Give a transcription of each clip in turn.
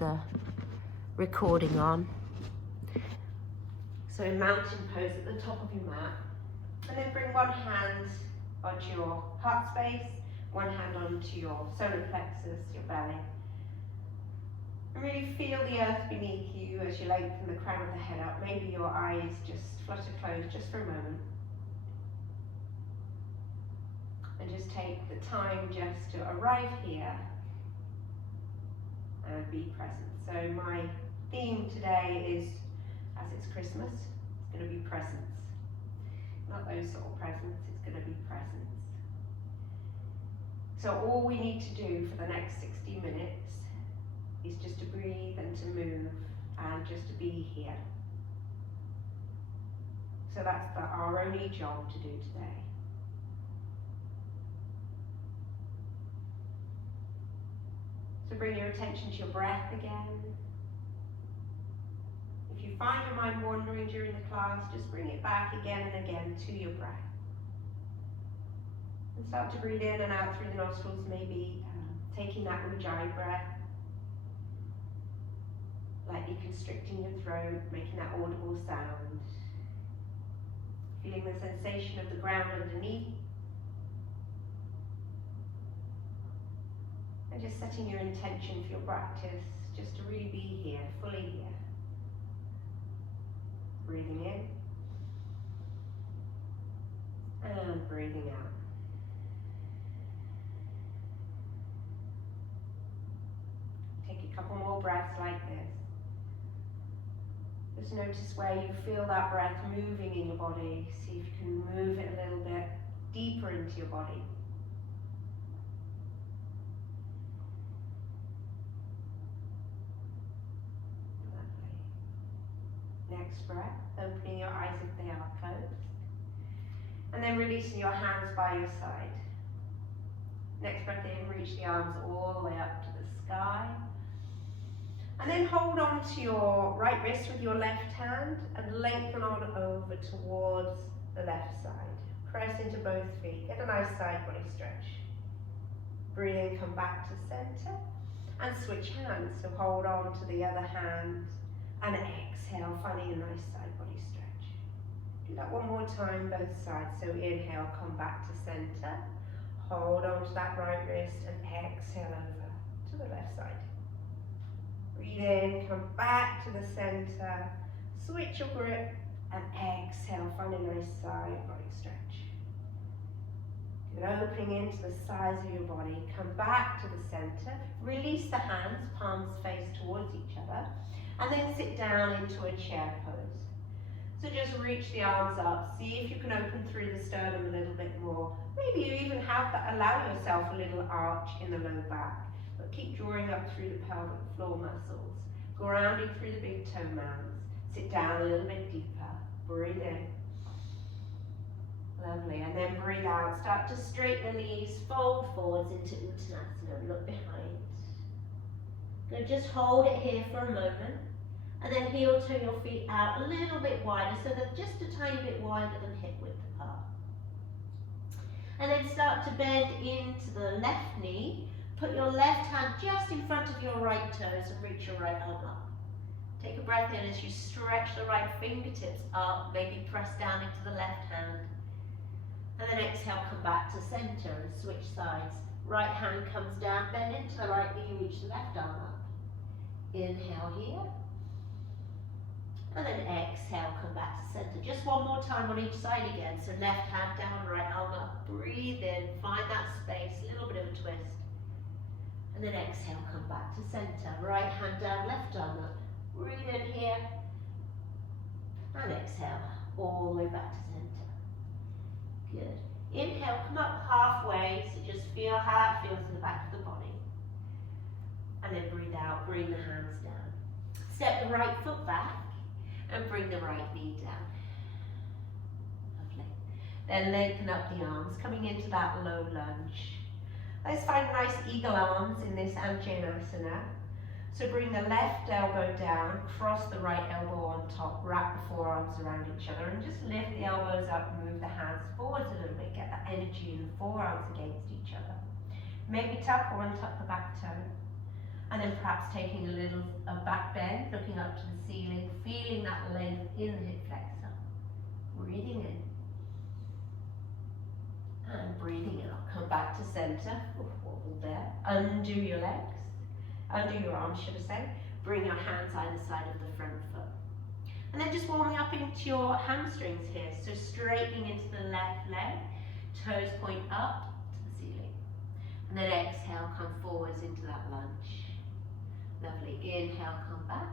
the recording on. So in mountain pose at the top of your mat, and then bring one hand onto your heart space, one hand onto your solar plexus, your belly. And really feel the earth beneath you as you lengthen the crown of the head up. Maybe your eyes just flutter closed just for a moment. And just take the time just to arrive here and be present. So my theme today is, as it's Christmas, it's going to be presence. Not those sort of presents, it's going to be presence. So all we need to do for the next 60 minutes is just to breathe and to move and just to be here. So that's our only job to do today. So bring your attention to your breath again. If you find your mind wandering during the class, just bring it back again and again to your breath. And start to breathe in and out through the nostrils, maybe taking that Ujjayi breath, lightly constricting your throat, making that audible sound. Feeling the sensation of the ground underneath. And just setting your intention for your practice, just to really be here, fully here. Breathing in and breathing out. Take a couple more breaths like this. Just notice where you feel that breath moving in your body. See if you can move it a little bit deeper into your body. Next breath, opening your eyes if they are closed. And then releasing your hands by your side. Next breath in, reach the arms all the way up to the sky. And then hold on to your right wrist with your left hand and lengthen on over towards the left side. Press into both feet, get a nice side body stretch. Breathe in, come back to center and switch hands. So hold on to the other hand and exhale, finding a nice side body stretch. Do that one more time, both sides. So inhale, come back to center. Hold on to that right wrist and exhale over to the left side. Breathe in, come back to the center. Switch your grip and exhale, find a nice side body stretch. Good, opening into the sides of your body. Come back to the center. Release the hands, palms face towards each other. And then sit down into a chair pose. So just reach the arms up. See if you can open through the sternum a little bit more. Maybe you even allow yourself a little arch in the low back. But keep drawing up through the pelvic floor muscles. Grounding through the big toe mounds. Sit down a little bit deeper. Breathe in. Lovely. And then breathe out. Start to straighten the knees. Fold forwards into Uttanasana. Look behind. Good. Just hold it here for a moment. And then heel turn your feet out a little bit wider, so they're just a tiny bit wider than hip width apart. And then start to bend into the left knee. Put your left hand just in front of your right toes and reach your right arm up. Take a breath in as you stretch the right fingertips up, maybe press down into the left hand. And then exhale, come back to center and switch sides. Right hand comes down, bend into the right knee, reach the left arm up. Inhale here. And then exhale, come back to center. Just one more time on each side again. So left hand down, right arm up. Breathe in, find that space, a little bit of a twist. And then exhale, come back to center. Right hand down, left arm up. Breathe in here. And exhale, all the way back to center. Good. Inhale, come up halfway. So just feel how it feels in the back of the body. And then breathe out, bring the hands down. Step the right foot back. And bring the right knee down. Lovely. Then lengthen up the arms, coming into that low lunge. Let's find nice eagle arms in this Anjaneyasana. So bring the left elbow down, cross the right elbow on top, wrap the forearms around each other, and just lift the elbows up, move the hands forwards a little bit, get that energy in the forearms against each other. Maybe tuck or untuck the back toe. And then perhaps taking a little back bend, looking up to the ceiling, feeling that length in the hip flexor. Breathing in. And breathing out. Come back to center. Wobble there. Undo your legs. Undo your arms, should I say. Bring your hands either side of the front foot. And then just warming up into your hamstrings here. So straightening into the left leg. Toes point up to the ceiling. And then exhale, come forwards into that lunge. Lovely. Inhale, come back.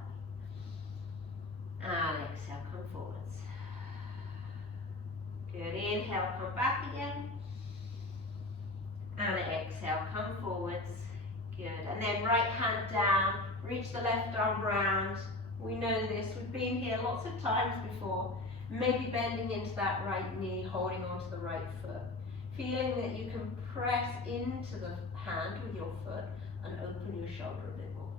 And exhale, come forwards. Good. Inhale, come back again. And exhale, come forwards. Good. And then right hand down. Reach the left arm round. We know this. We've been here lots of times before. Maybe bending into that right knee, holding onto the right foot. Feeling that you can press into the hand with your foot and open your shoulder a bit more.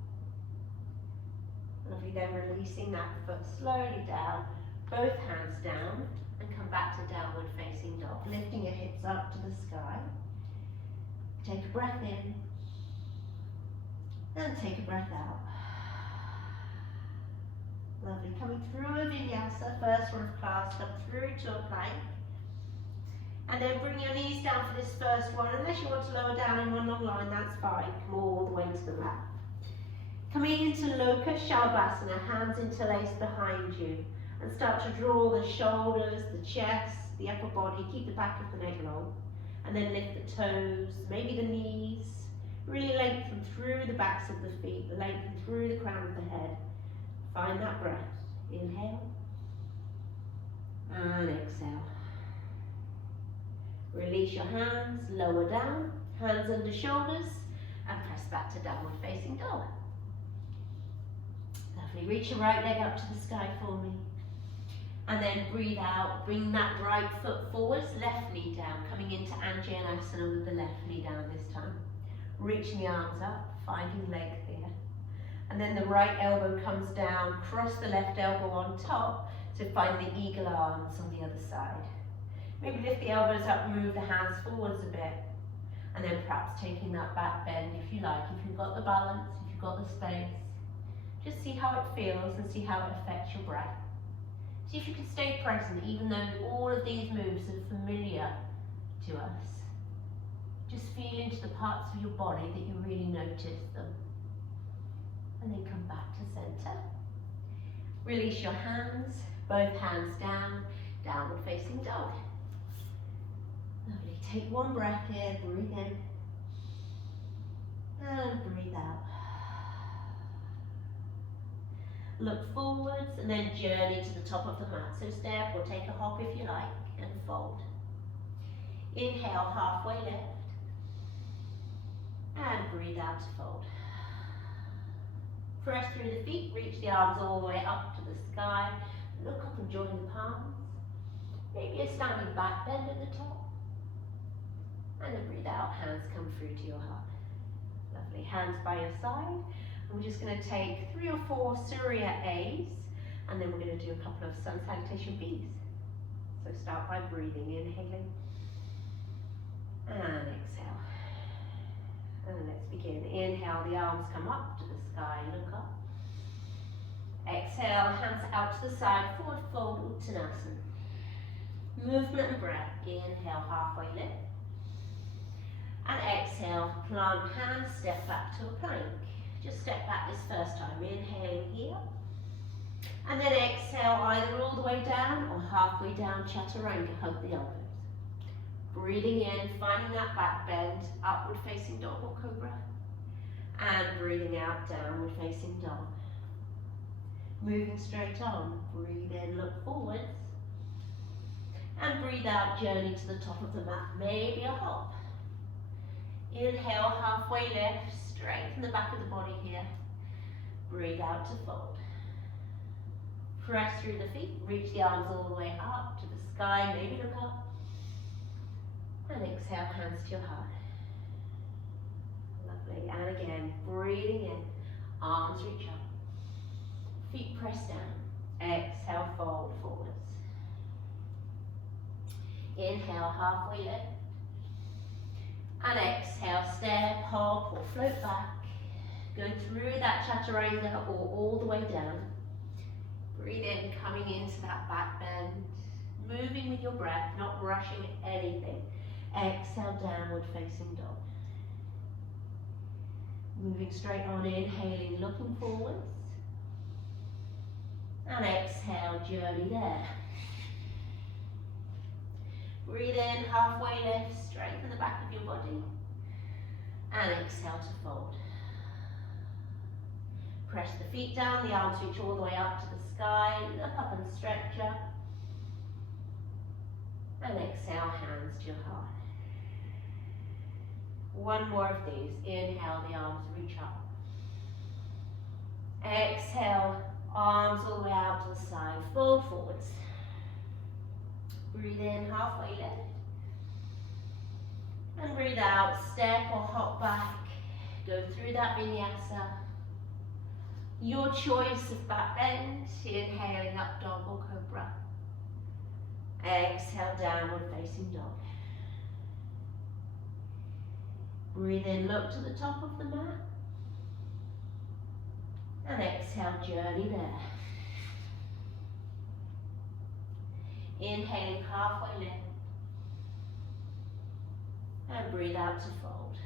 Lovely, then releasing that foot slowly down, both hands down, and come back to downward facing dog. Lifting your hips up to the sky. Take a breath in, and take a breath out. Lovely, coming through a vinyasa, first one of class, come through to a plank. And then bring your knees down for this first one. Unless you want to lower down in one long line, that's fine. Come all the way to the mat. Coming into Loka Shavasana, hands interlaced behind you. And start to draw the shoulders, the chest, the upper body. Keep the back of the neck long. And then lift the toes, maybe the knees. Really lengthen through the backs of the feet, lengthen through the crown of the head. Find that breath. Inhale. And exhale. Release your hands, lower down, hands under shoulders, and press back to downward facing dog. Lovely, reach your right leg up to the sky for me. And then breathe out, bring that right foot forwards, left knee down, coming into Anjaneyasana with the left knee down this time. Reaching the arms up, finding length here. And then the right elbow comes down, cross the left elbow on top to find the eagle arms on the other side. Maybe lift the elbows up, move the hands forwards a bit. And then perhaps taking that back bend if you like. If you've got the balance, if you've got the space. Just see how it feels and see how it affects your breath. See if you can stay present even though all of these moves are familiar to us. Just feel into the parts of your body that you really notice them. And then come back to center. Release your hands, both hands down, downward facing dog. Lovely, take one breath here, breathe in, and breathe out. Look forwards and then journey to the top of the mat. So step or take a hop if you like, and fold. Inhale, halfway lift, and breathe out to fold. Press through the feet, reach the arms all the way up to the sky. Look up and join the palms. Maybe a standing back bend at the top. And then breathe out, hands come through to your heart. Lovely, hands by your side. And we're just going to take 3 or 4 Surya A's, and then we're going to do a couple of Sun Salutation B's. So start by breathing, inhaling, and exhale. And let's begin. Inhale, the arms come up to the sky, look up. Exhale, hands out to the side, forward fold, Uttanasana. Movement and breath. Inhale, halfway lift. And exhale, plant hands, step back to a plank. Just step back this first time, inhaling here. And then exhale, either all the way down or halfway down, Chaturanga, hug the elbows. Breathing in, finding that back bend, upward facing dog or cobra. And breathing out, downward facing dog. Moving straight on, breathe in, look forwards. And breathe out, journey to the top of the mat, maybe a hop. Inhale, halfway lift, straighten the back of the body here. Breathe out to fold. Press through the feet, reach the arms all the way up to the sky, maybe look up. And exhale, hands to your heart. Lovely, and again, breathing in, arms reach up. Feet press down, exhale, fold forwards. Inhale, halfway lift. And exhale, step, hop or float back. Go through that chaturanga or all the way down. Breathe in, coming into that back bend. Moving with your breath, not rushing anything. Exhale, downward facing dog. Moving straight on, inhaling, looking forwards. And exhale, journey there. Breathe in, halfway lift, straighten the back of your body. And exhale to fold. Press the feet down, the arms reach all the way up to the sky. Look up and stretch up. And exhale, hands to your heart. One more of these. Inhale, the arms reach up. Exhale, arms all the way out to the side. Fold forwards. Breathe in, halfway lift. And breathe out, step or hop back. Go through that vinyasa. Your choice of back bend. Inhaling up dog or cobra. Exhale, downward facing dog. Breathe in, look to the top of the mat. And exhale, journey there. Inhaling, halfway lift. And breathe out to fold.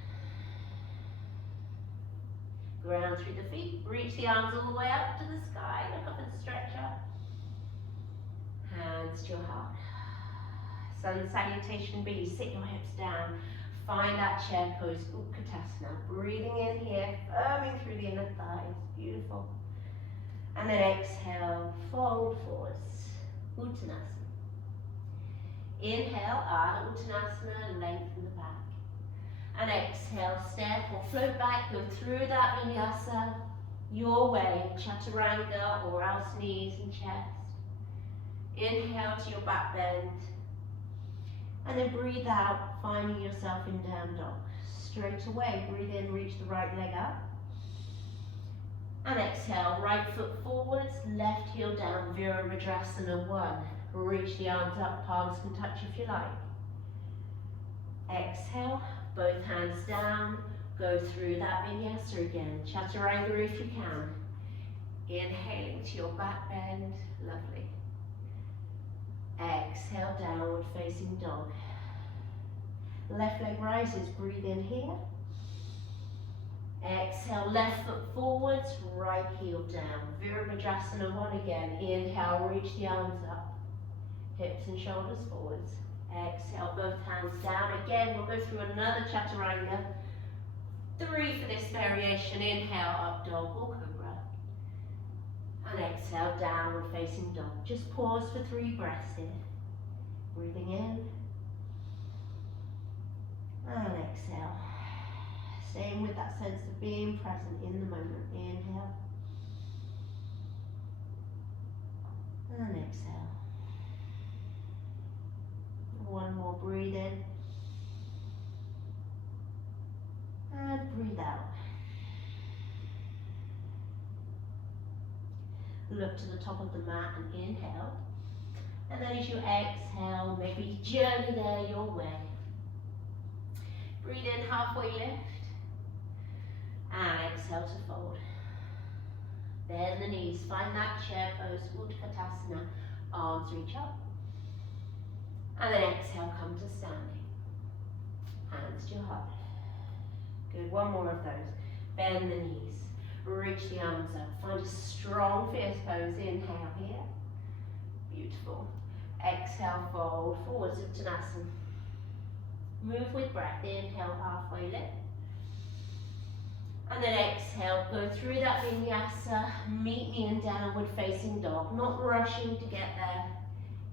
Ground through the feet. Reach the arms all the way up to the sky. Look up and stretch up. Hands to your heart. Sun salutation B. Sit your hips down. Find that chair pose, Utkatasana. Breathing in here, firming through the inner thighs. Beautiful. And then exhale, fold forwards. Uttanasana. Inhale, Ardha Uttanasana, lengthen the back. And exhale, step or float back, go through that vinyasa your way, chaturanga or else knees and chest. Inhale to your back bend. And then breathe out, finding yourself in down dog. Straight away, breathe in, reach the right leg up. And exhale, right foot forwards, left heel down, Virabhadrasana 1. Reach the arms up, palms can touch if you like. Exhale, both hands down, go through that vinyasa again. Chaturanga if you can. Inhaling to your back bend, lovely. Exhale, downward facing dog. Left leg rises, breathe in here. Exhale, left foot forwards, right heel down. Virabhadrasana 1 again. Inhale, reach the arms up. Hips and shoulders forwards. Exhale, both hands down. Again, we'll go through another chaturanga. 3 for this variation. Inhale, up dog or cobra. And exhale, downward facing dog. Just pause for 3 breaths here. Breathing in. And exhale. Staying with that sense of being present in the moment. Inhale. And exhale. One more, breathe in. And breathe out. Look to the top of the mat and inhale. And then as you exhale, maybe journey there your way. Breathe in, halfway lift. And exhale to fold. Bend the knees, find that chair pose, Utkatasana. Arms reach up. And then exhale, come to standing. Hands to your heart. Good, one more of those. Bend the knees. Reach the arms up. Find a strong, fierce pose. Inhale here. Beautiful. Exhale, fold forwards, Uttanasana. Move with breath. Inhale, halfway lift. And then exhale, go through that vinyasa. Meet me in downward facing dog. Not rushing to get there.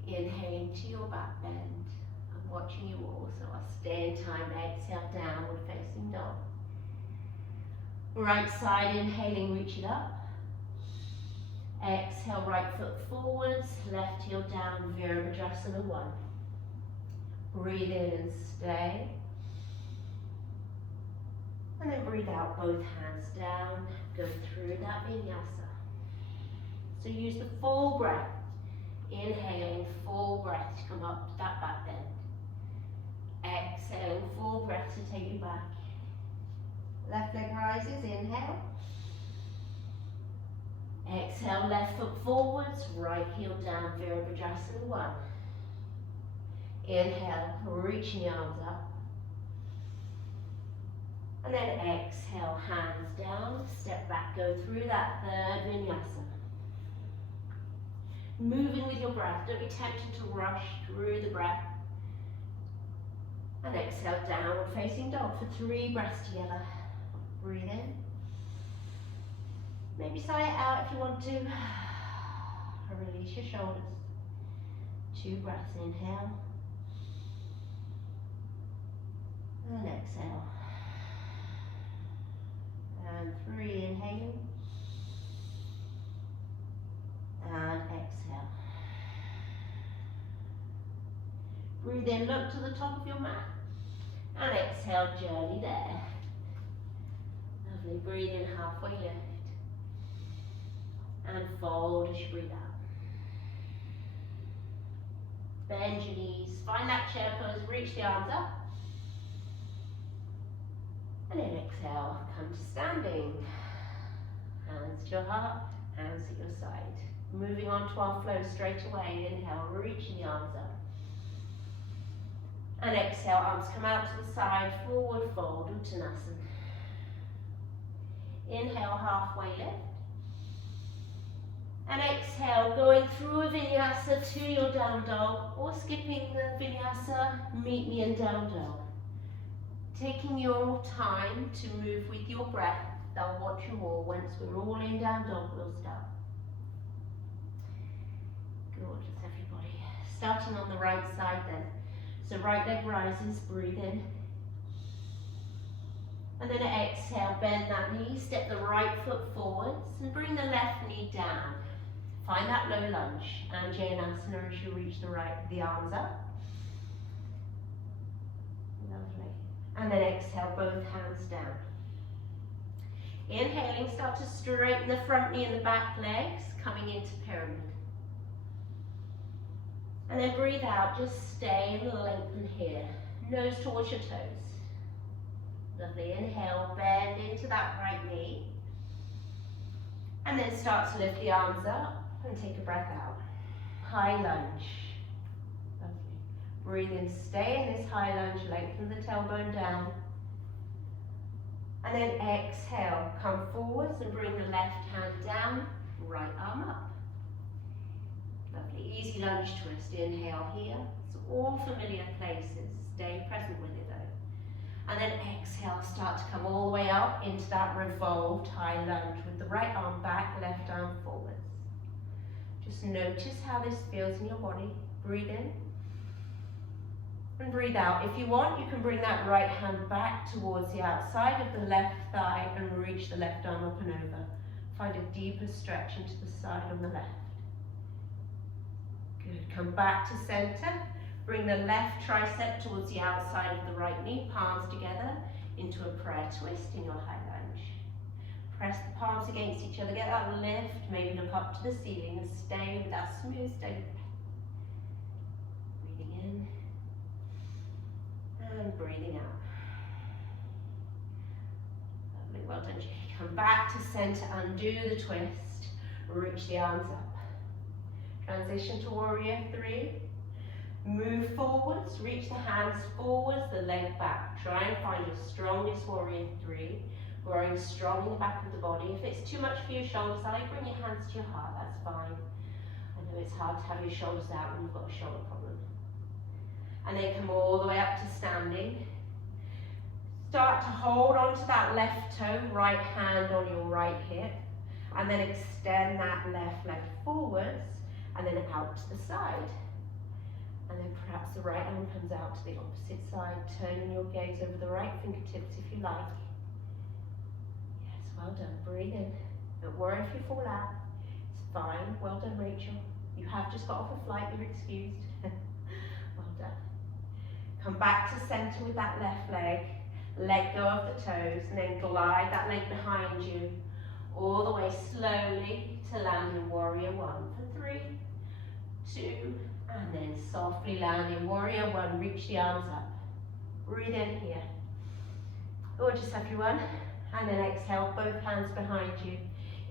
Inhaling to your back bend. I'm watching you all, so I'll stay in time. Exhale, downward facing dog. Right side, inhaling, reach it up. Exhale, right foot forwards, left heel down, Virabhadrasana 1. Breathe in and stay. And then breathe out, both hands down, go through that vinyasa. So use the full breath. Inhaling, full breath to come up to that back bend. Exhaling, full breath to take you back. Left leg rises, inhale. exhale, left foot forwards, right heel down, Virabhadrasana 1. Inhale, reaching the arms up. And then exhale, hands down, step back, go through that third vinyasa. Moving with your breath, don't be tempted to rush through the breath. And exhale, downward facing dog for 3 breaths together. Breathe in. Maybe sigh it out if you want to. Release your shoulders. 2 breaths, inhale. And exhale. And 3, inhaling. And exhale. Breathe in, look to the top of your mat. And exhale, journey there. Lovely, breathe in, halfway lift. And fold as you breathe out. Bend your knees, find that chair pose, reach the arms up. And then exhale, come to standing. Hands to your heart, hands at your side. Moving on to our flow straight away. Inhale, reaching the arms up. And exhale, arms come out to the side, forward fold, Uttanasana. Inhale, halfway lift. And exhale, going through a vinyasa to your down dog, or skipping the vinyasa, meet me in down dog. Taking your time to move with your breath. They'll watch you all. Once we're all in down dog, we'll start. Gorgeous, everybody. Starting on the right side then. So right leg rises, breathe in. And then exhale, bend that knee, step the right foot forwards and bring the left knee down. Find that low lunge, Anjaneyasana as you reach the arms up. Lovely. And then exhale, both hands down. Inhaling, start to straighten the front knee and the back legs, coming into pyramid. And then breathe out, just stay and lengthen here. Nose towards your toes. Lovely, inhale, bend into that right knee. And then start to lift the arms up and take a breath out. High lunge. Lovely. Breathe in, stay in this high lunge, lengthen the tailbone down. And then exhale, come forwards and bring the left hand down, right arm up. Lovely, easy lunge twist. Inhale here. It's all familiar places. Stay present with it though. And then exhale, start to come all the way up into that revolved high lunge with the right arm back, left arm forwards. Just notice how this feels in your body. Breathe in. And breathe out. If you want, you can bring that right hand back towards the outside of the left thigh and reach the left arm up and over. Find a deeper stretch into the side on the left. Good. Come back to center. Bring the left tricep towards the outside of the right knee, palms together into a prayer twist in your high lunge. Press the palms against each other, get that lift, maybe look up to the ceiling and stay with that smooth, steady breath. Breathing in and breathing out. Lovely, well done, Jay. Come back to center, undo the twist, reach the arms up. Transition to warrior 3. Move forwards, reach the hands forwards, the leg back. Try and find your strongest warrior 3. Growing strong in the back of the body. If it's too much for your shoulder side, bring your hands to your heart, that's fine. I know it's hard to have your shoulders out when you've got a shoulder problem. And then come all the way up to standing. Start to hold onto that left toe, right hand on your right hip. And then extend that left leg forwards and then out to the side. And then perhaps the right arm comes out to the opposite side, turning your gaze over the right fingertips if you like. Yes, well done, breathe in. Don't worry if you fall out, it's fine. Well done, Rachel. You have just got off a flight, you're excused. Well done. Come back to center with that left leg, let go of the toes, and then glide that leg behind you, all the way slowly to land in warrior 1 for 3, 2, and then softly land in warrior 1, reach the arms up. Breathe in here. Gorgeous, everyone. And then exhale, both hands behind you.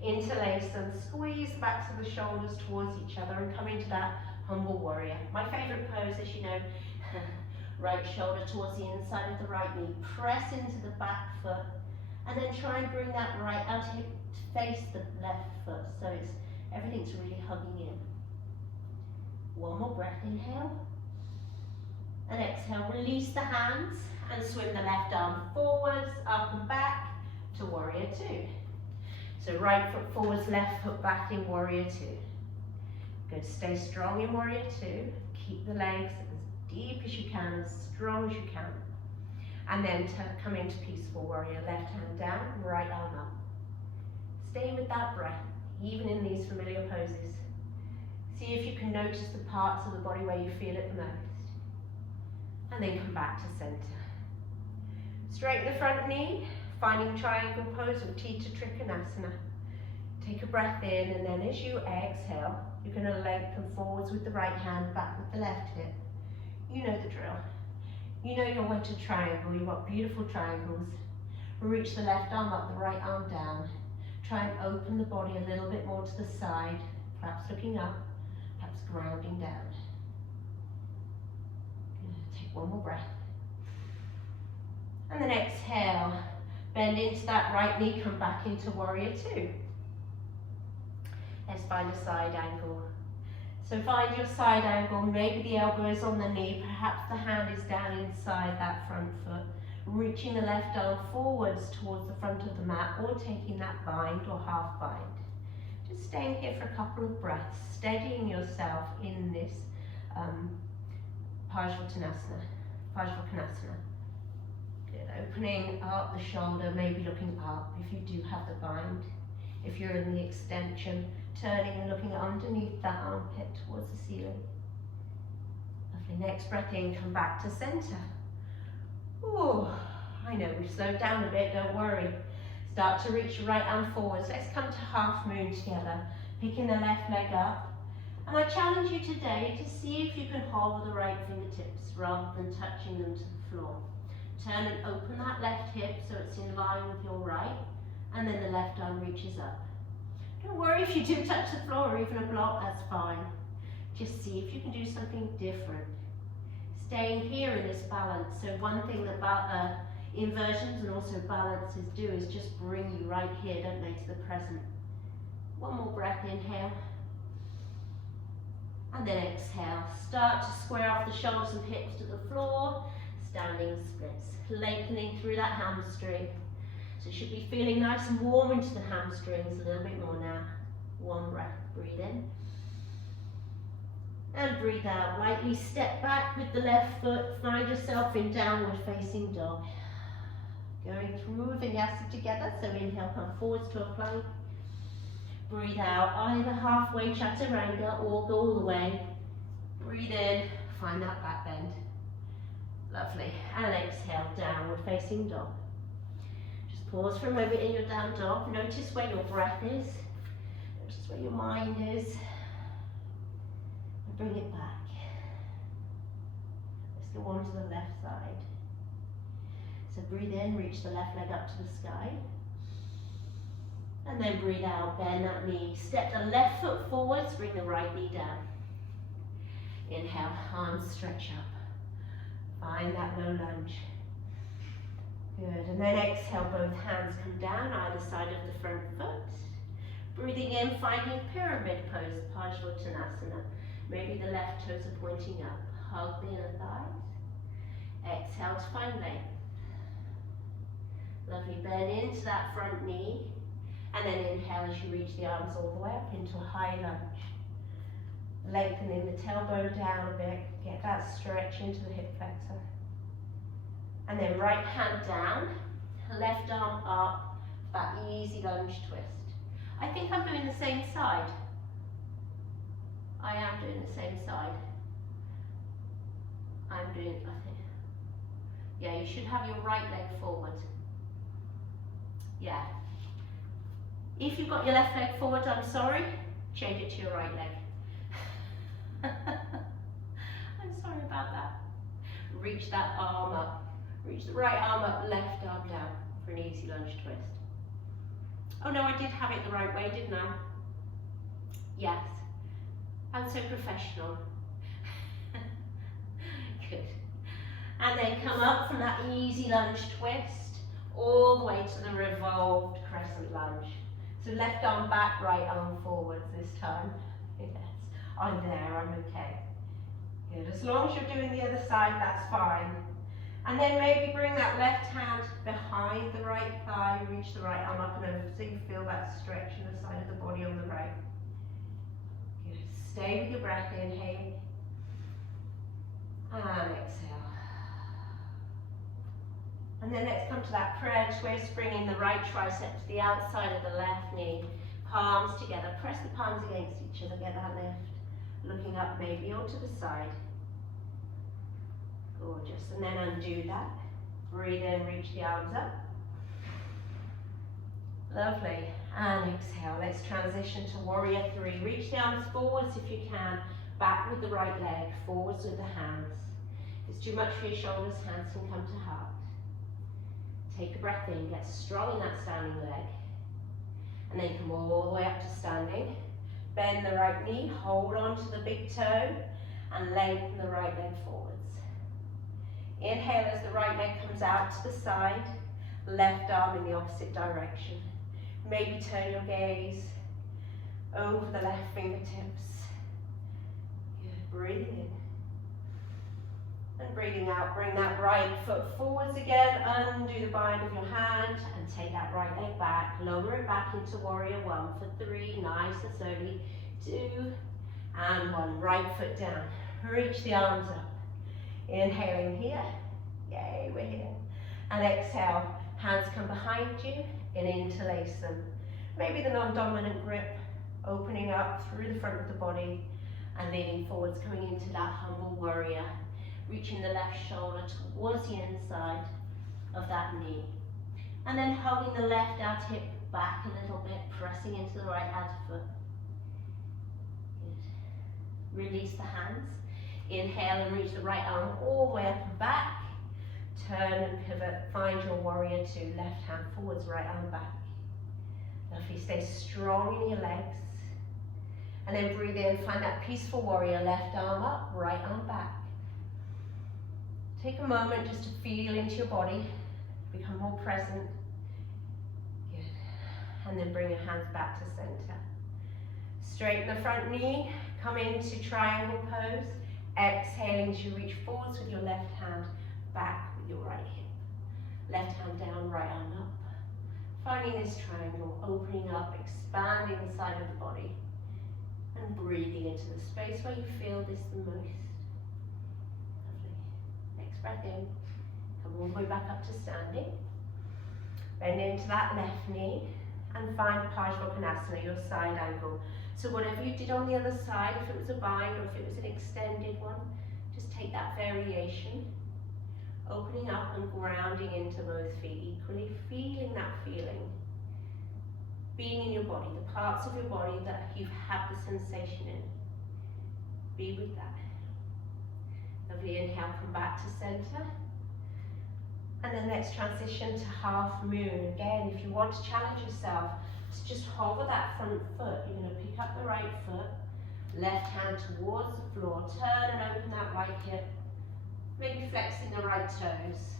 Interlace them, squeeze the backs of the shoulders towards each other and come into that humble warrior. My favourite pose, as you know, right shoulder towards the inside of the right knee. Press into the back foot and then try and bring that right out hip to face the left foot so it's everything's really hugging in. One more breath, inhale. And exhale, release the hands and swim the left arm forwards, up and back to warrior two. So right foot forwards, left foot back in warrior two. Good, stay strong in warrior two. Keep the legs as deep as you can, as strong as you can. And then come into peaceful warrior, left hand down, right arm up. Stay with that breath, even in these familiar poses. See if you can notice the parts of the body where you feel it the most. And then come back to center. Straighten the front knee, finding triangle pose or Tita Trikonasana. Take a breath in, and then as you exhale, you're going to lengthen forwards with the right hand, back with the left hip. You know the drill. You know your way to triangle. You want beautiful triangles. Reach the left arm up, the right arm down. Try and open the body a little bit more to the side, perhaps looking up, perhaps grounding down. Take one more breath. And then exhale. Bend into that right knee, come back into warrior two. Let's find a side angle. So find your side angle, maybe the elbow is on the knee, perhaps the hand is down inside that front foot. Reaching the left arm forwards towards the front of the mat or taking that bind or half bind. Just staying here for a couple of breaths, steadying yourself in this Parsvottanasana. Good, opening up the shoulder, maybe looking up if you do have the bind. If you're in the extension, turning and looking underneath that armpit towards the ceiling. Lovely, next breath in, come back to center. Ooh, I know we've slowed down a bit, don't worry. Start to reach your right arm forwards. Let's come to half moon together, picking the left leg up. And I challenge you today to see if you can hold the right fingertips rather than touching them to the floor. Turn and open that left hip so it's in line with your right, and then the left arm reaches up. Don't worry if you do touch the floor or even a block, that's fine. Just see if you can do something different. Staying here in this balance. So one thing that inversions and also balances do is just bring you right here, don't they, to the present. One more breath, inhale. And then exhale. Start to square off the shoulders and hips to the floor. Standing splits. Lengthening through that hamstring. So you should be feeling nice and warm into the hamstrings a little bit more now. One breath, breathe in. And breathe out. Lightly step back with the left foot. Find yourself in downward facing dog. Going through vinyasa together. So inhale, come forwards to a plank. Breathe out, either halfway chaturanga or go all the way. Breathe in, find that back bend. Lovely. And exhale, downward facing dog. Just pause for a moment in your down dog. Notice where your breath is. Notice where your mind is. And bring it back. Let's go on to the left side. So breathe in, reach the left leg up to the sky. And then breathe out, bend that knee. Step the left foot forwards, bring the right knee down. Inhale, arms stretch up. Find that low lunge. Good, and then exhale, both hands come down either side of the front foot. Breathing in, finding pyramid pose, Parsvottanasana. Maybe the left toes are pointing up. Hug the inner thighs. Exhale to find length. Lovely, bend into that front knee. And then inhale as you reach the arms all the way up into a high lunge. Lengthening the tailbone down a bit, get that stretch into the hip flexor. And then right hand down, left arm up, that easy lunge twist. I think I'm doing the same side. I am doing the same side. I'm doing, I think. Yeah, you should have your right leg forward. Yeah. If you've got your left leg forward, I'm sorry, change it to your right leg. I'm sorry about that. Reach that arm up. Reach the right arm up, left arm down for an easy lunge twist. Oh no, I did have it the right way, didn't I? Yes. I'm so professional. Good. And then come up from that easy lunge twist, all the way to the revolved crescent lunge. So left arm back, right arm forwards this time. Yes, I'm there, I'm okay. Good, as long as you're doing the other side, that's fine. And then maybe bring that left hand behind the right thigh, reach the right arm up and over so you feel that stretch in the side of the body on the right. Good, stay with your breath, inhale. And exhale. And then let's come to that prayer twist, bringing the right tricep to the outside of the left knee. Palms together, press the palms against each other, get that lift. Looking up maybe or to the side. Gorgeous, and then undo that. Breathe in, reach the arms up. Lovely, and exhale. Let's transition to warrior three. Reach the arms forwards if you can, back with the right leg, forwards with the hands. If it's too much for your shoulders, hands can come to heart. Take a breath in, get strong in that standing leg. And then come all the way up to standing. Bend the right knee, hold on to the big toe, and lengthen the right leg forwards. Inhale as the right leg comes out to the side, left arm in the opposite direction. Maybe turn your gaze over the left fingertips. Good, breathing in. And breathing out, bring that right foot forwards again, undo the bind of your hand, and take that right leg back. Lower it back into warrior one for three, nice and slowly. 2, and 1. Right foot down. Reach the arms up. Inhaling here. Yay, we're here. And exhale. Hands come behind you and interlace them. Maybe the non-dominant grip, opening up through the front of the body and leaning forwards, coming into that humble warrior. Reaching the left shoulder towards the inside of that knee. And then hugging the left out hip back a little bit, pressing into the right outer foot. Good. Release the hands. Inhale and reach the right arm all the way up and back. Turn and pivot. Find your warrior two. Left hand forwards, right arm back. Lovely. Stay strong in your legs. And then breathe in. Find that peaceful warrior. Left arm up, right arm back. Take a moment just to feel into your body. Become more present. Good. And then bring your hands back to center. Straighten the front knee. Come into triangle pose. Exhaling as you reach forwards with your left hand, back with your right hip. Left hand down, right arm up. Finding this triangle, opening up, expanding the side of the body, and breathing into the space where you feel this the most. Lovely. Next breath in. Come all the way back up to standing. Bend into that left knee and find Parsvakonasana, your side angle. So whatever you did on the other side, if it was a bind or if it was an extended one, just take that variation, opening up and grounding into both feet equally, feeling that feeling, being in your body, the parts of your body that you have the sensation in. Be with that. Lovely, inhale, come back to center. And then let's transition to half moon. Again, if you want to challenge yourself, to just hover that front foot. You're going to pick up the right foot, left hand towards the floor, turn and open that right hip, maybe flexing the right toes.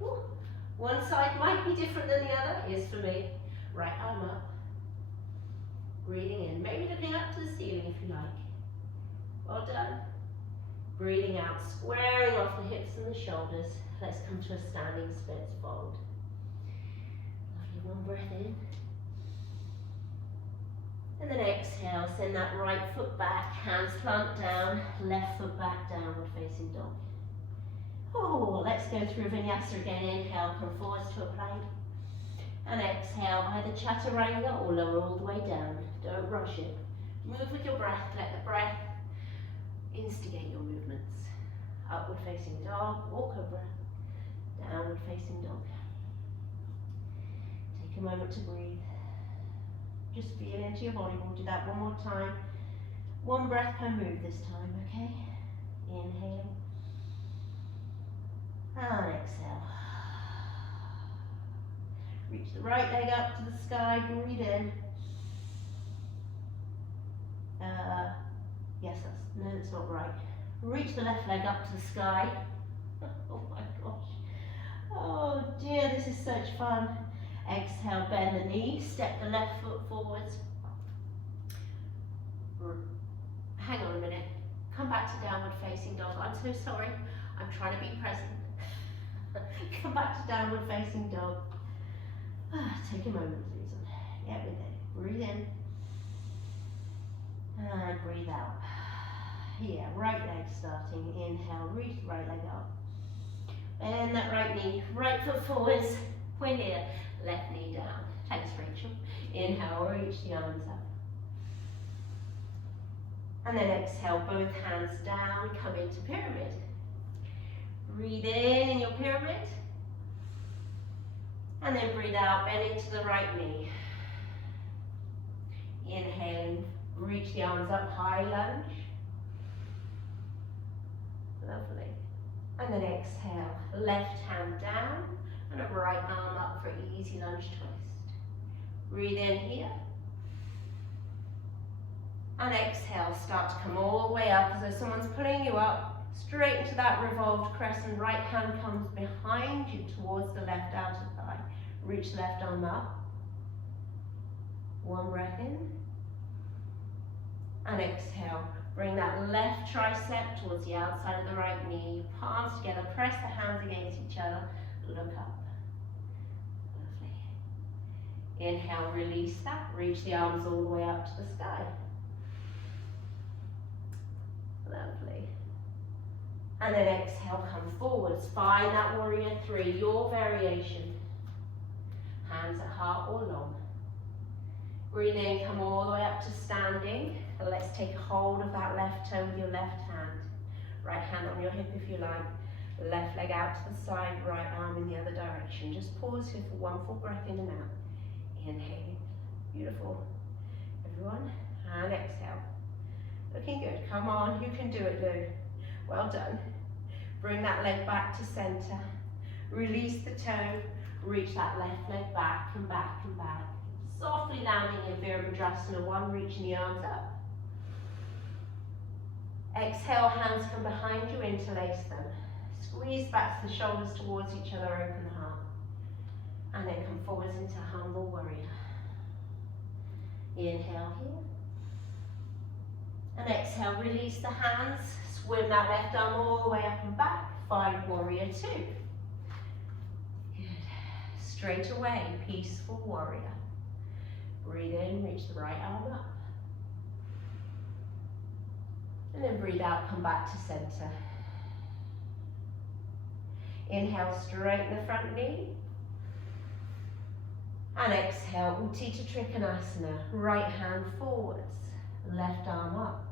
Woo. One side might be different than the other, is for me. Right arm up, breathing in, maybe looking up to the ceiling if you like. Well done. Breathing out, squaring off the hips and the shoulders. Let's come to a standing splits fold. Lovely, one breath in. And then exhale, send that right foot back, hands plant down, left foot back, downward facing dog. Oh, let's go through vinyasa again. Inhale, come forwards to a plank. And exhale, either chaturanga or lower all the way down. Don't rush it. Move with your breath, let the breath instigate your movements. Upward facing dog, or cobra. Downward facing dog. Take a moment to breathe. Just feel into your body. We'll do that one more time. One breath per move this time, okay? Inhale. And exhale. Reach the right leg up to the sky, breathe in. Yes, that's not right. Reach the left leg up to the sky. Oh my gosh. Oh dear, this is such fun. Exhale, bend the knee, step the left foot forwards. Hang on a minute. Come back to downward facing dog. I'm so sorry. I'm trying to be present. Come back to downward facing dog. Take a moment, Susan. Get with it. Breathe in. And breathe out. Here, right leg starting. Inhale, reach the right leg up. Bend that right knee, right foot forwards. We're here. Left knee down. Thanks, Rachel. Inhale, reach the arms up. And then exhale, both hands down, come into pyramid. Breathe in your pyramid. And then breathe out, bend into the right knee. Inhaling, reach the arms up, high lunge. Lovely. And then exhale, left hand down and a right arm up for easy lunge twist. Breathe in here. And exhale, start to come all the way up as though someone's pulling you up, straight into that revolved crescent. Right hand comes behind you towards the left outer thigh. Reach left arm up. One breath in. And exhale. Bring that left tricep towards the outside of the right knee. Palms together, press the hands against each other. Look up. Lovely. Inhale, release that. Reach the arms all the way up to the sky. Lovely. And then exhale, come forwards. Find that warrior three, your variation. Hands at heart or long. Breathe in, come all the way up to standing. And let's take hold of that left toe with your left hand. Right hand on your hip if you like. Left leg out to the side, right arm in the other direction. Just pause here for one full breath in and out. Inhaling. Beautiful. Everyone. And exhale. Looking good. Come on, you can do it, Lou. Well done. Bring that leg back to center. Release the toe. Reach that left leg back and back and back. Softly landing in Virabhadrasana 1, reaching the arms up. Exhale, hands come behind you, interlace them. Squeeze back the shoulders towards each other, open the heart. And then come forwards into humble warrior. Inhale here. And exhale, release the hands. Swim that left arm all the way up and back. Find warrior two. Good. Straight away, peaceful warrior. Breathe in, reach the right arm up. And then breathe out, come back to center. Inhale, straighten the front knee. And exhale, Utthita Trikonasana. Right hand forwards, left arm up.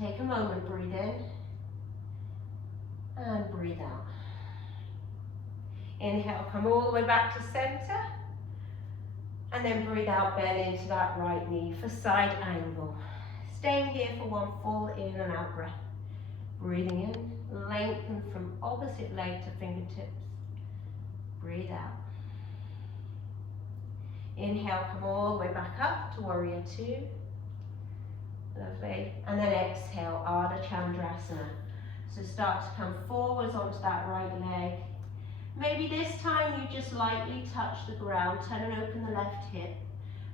Take a moment, breathe in. And breathe out. Inhale, come all the way back to center. And then breathe out, bend into that right knee for side angle. Staying here for one full in and out breath. Breathing in, lengthen from opposite leg to fingertips. Breathe out. Inhale, come all the way back up to warrior two. Lovely. And then exhale, Ardha Chandrasana. So start to come forwards onto that right leg. Maybe this time you just lightly touch the ground, turn and open the left hip,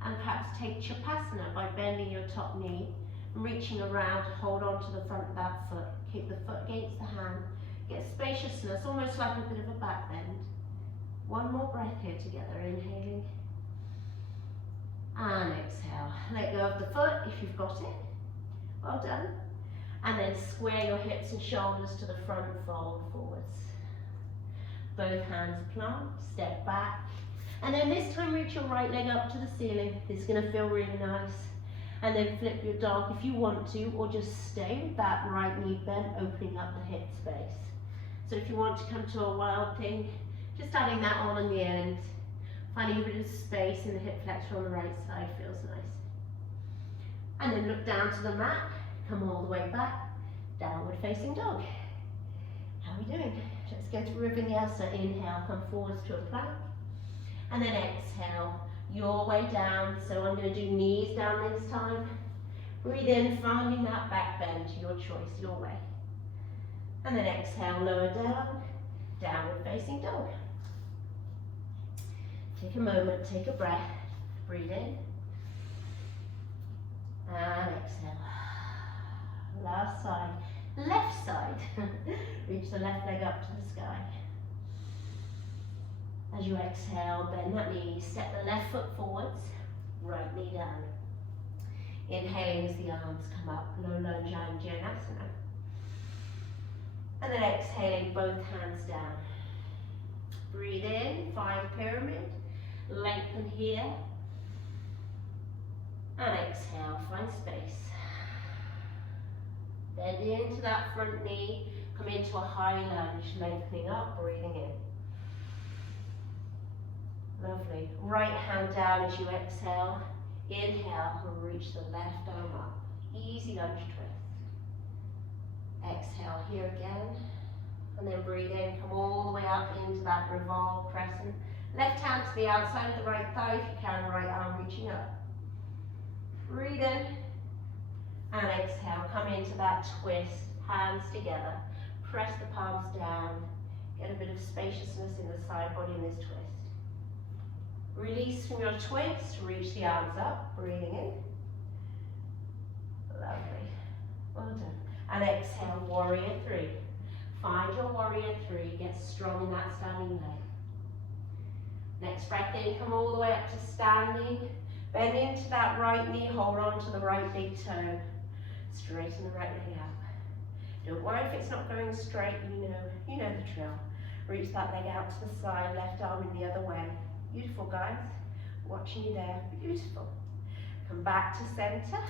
and perhaps take Chapasana by bending your top knee, reaching around to hold on to the front of that foot. Keep the foot against the hand. Get spaciousness, almost like a bit of a back bend. One more breath here together, inhaling. And exhale. Let go of the foot if you've got it. Well done. And then square your hips and shoulders to the front, fold forwards. Both hands plant, step back. And then this time reach your right leg up to the ceiling. This is going to feel really nice. And then flip your dog if you want to, or just stay with that right knee bent, opening up the hip space. So if you want to come to a wild thing, just adding that on in the end. Finding a bit of space in the hip flexor on the right side feels nice. And then look down to the mat, come all the way back, downward facing dog. How are we doing? Let's go to Vinyasa. Inhale, come forwards to a plank. And then exhale your way down. So I'm going to do knees down this time. Breathe in, finding that back bend, your choice, your way. And then exhale, lower down, downward facing dog. Take a moment, take a breath, breathe in. And exhale. Last side, left side. Reach the left leg up to the sky. As you exhale, bend that knee, step the left foot forwards, right knee down. Inhaling as the arms come up, low lunge Janasana. And then exhaling, both hands down. Breathe in, find pyramid, lengthen here. And exhale, find space. Bend into that front knee, come into a high lunge, lengthening up, breathing in. Lovely. Right hand down as you exhale. Inhale and reach the left arm up. Easy lunge twist. Exhale here again. And then breathe in, come all the way up into that revolve crescent. Left hand to the outside of the right thigh if you can, right arm reaching up. Breathe in. And exhale, come into that twist, hands together. Press the palms down. Get a bit of spaciousness in the side body in this twist. Release from your twist, reach the arms up, breathing in. Lovely, well done. And exhale, warrior three. Find your warrior three, get strong in that standing leg. Next breath in, come all the way up to standing. Bend into that right knee, hold on to the right big toe. Straighten the right leg out. Don't worry if it's not going straight, you know the drill. Reach that leg out to the side, left arm in the other way. Beautiful, guys. Watching you there. Beautiful. Come back to center.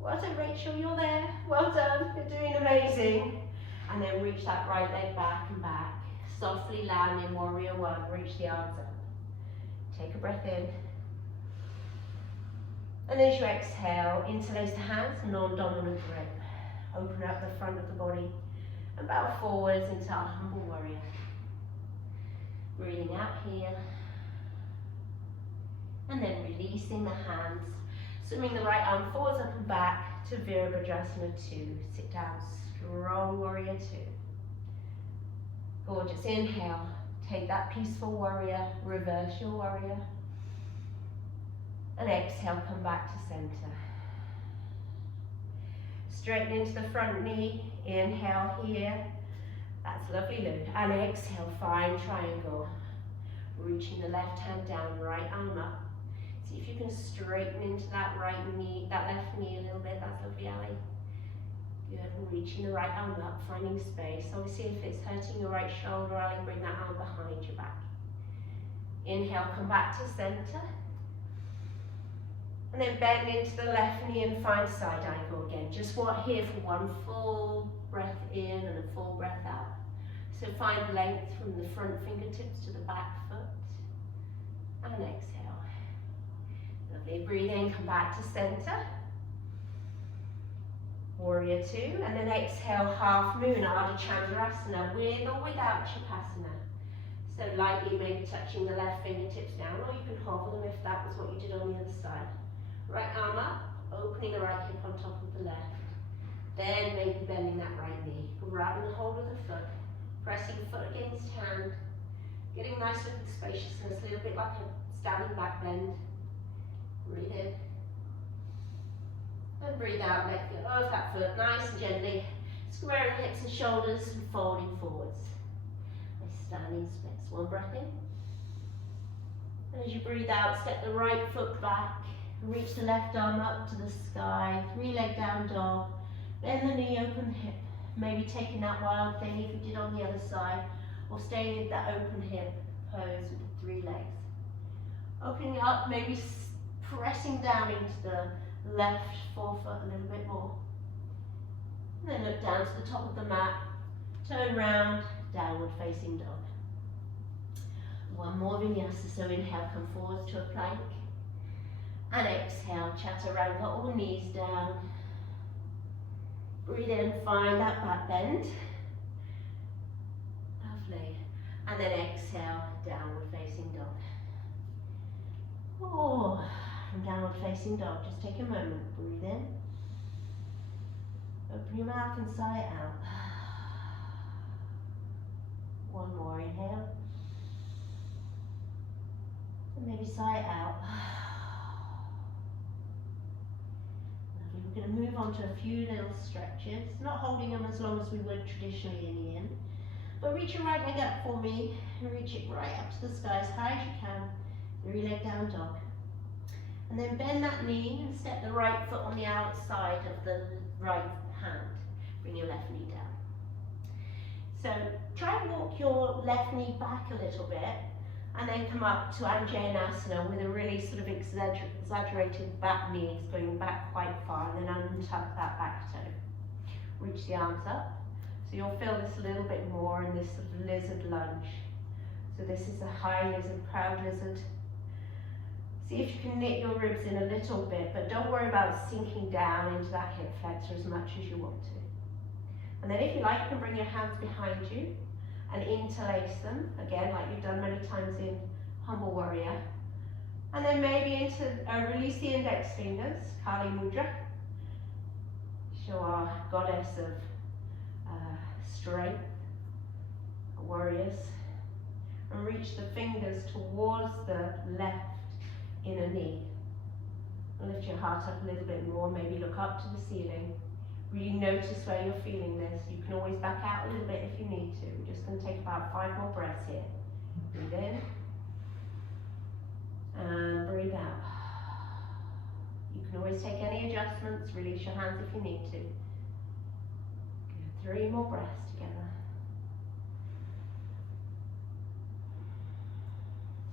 Well done, Rachel, you're there. Well done. You're doing amazing. And then reach that right leg back and back. Softly land in warrior one. Reach the arms up. Take a breath in. And as you exhale, interlace the hands, non-dominant grip. Open up the front of the body and bow forwards into our humble warrior. Breathing out here. And then releasing the hands. Swimming the right arm forwards, up and back to Virabhadrasana 2. Sit down, strong warrior 2. Gorgeous, inhale. Take that peaceful warrior, reverse your warrior. And exhale, come back to center. Straighten into the front knee, inhale here. That's lovely, Lou. And exhale, find triangle. Reaching the left hand down, right arm up. See if you can straighten into that right knee, that left knee a little bit. That's lovely, Ali. Good, and reaching the right arm up, finding space. Obviously, if it's hurting your right shoulder, Ali, bring that arm behind your back. Inhale, come back to center. And then bend into the left knee and find side angle again. Just here for one full breath in and a full breath out. So find length from the front fingertips to the back foot. And exhale. Lovely. Breathe in, come back to center. Warrior 2. And then exhale, half moon, Ardha Chandrasana, with or without Shavasana. So lightly maybe touching the left fingertips down, or you can hover them if that was what you did on the other side. Right arm up, opening the right hip on top of the left. Then maybe bending that right knee. Grabbing the hold of the foot. Pressing foot against hand. Getting nice with the spaciousness, a little bit like a standing back bend. Breathe in. And breathe out, let go of that foot nice and gently. Squaring the hips and shoulders and folding forwards. Nice standing splits. One breath in. And as you breathe out, step the right foot back. Reach the left arm up to the sky, 3-leg down dog, bend the knee, open hip, maybe taking that wild thing if you did on the other side, or staying in that open hip pose with the 3 legs. Opening up, maybe pressing down into the left forefoot a little bit more. And then look down to the top of the mat, turn round, downward facing dog. One more vinyasa, so inhale, come forwards to a plank. And exhale, chaturanga, or knees down. Breathe in, find that back bend. Lovely. And then exhale, downward facing dog. Oh, from downward facing dog, just take a moment, breathe in. Open your mouth and sigh it out. One more, inhale. And maybe sigh it out. Lovely. We're going to move on to a few little stretches, not holding them as long as we would traditionally in the yin. But reach your right leg up for me, and reach it right up to the sky as high as you can. 3-leg down dog. And then bend that knee and step the right foot on the outside of the right hand. Bring your left knee down. So try and walk your left knee back a little bit, and then come up to Anjaneyasana with a really sort of exaggerated back knee, going back quite far, and then untuck that back toe. Reach the arms up. So you'll feel this a little bit more in this sort of lizard lunge. So this is a high lizard, proud lizard. See if you can knit your ribs in a little bit, but don't worry about sinking down into that hip flexor as much as you want to. And then if you like, you can bring your hands behind you and interlace them, again, like you've done many times in Humble Warrior. And then maybe release the index fingers, Kali Mudra. Show our goddess of strength, warriors, and reach the fingers towards the left inner knee. And lift your heart up a little bit more, maybe look up to the ceiling. Really notice where you're feeling this. You can always back out a little bit if you need to. We're just going to take about 5 more breaths here. Breathe in, and breathe out. You can always take any adjustments, release your hands if you need to. Good. 3 more breaths together.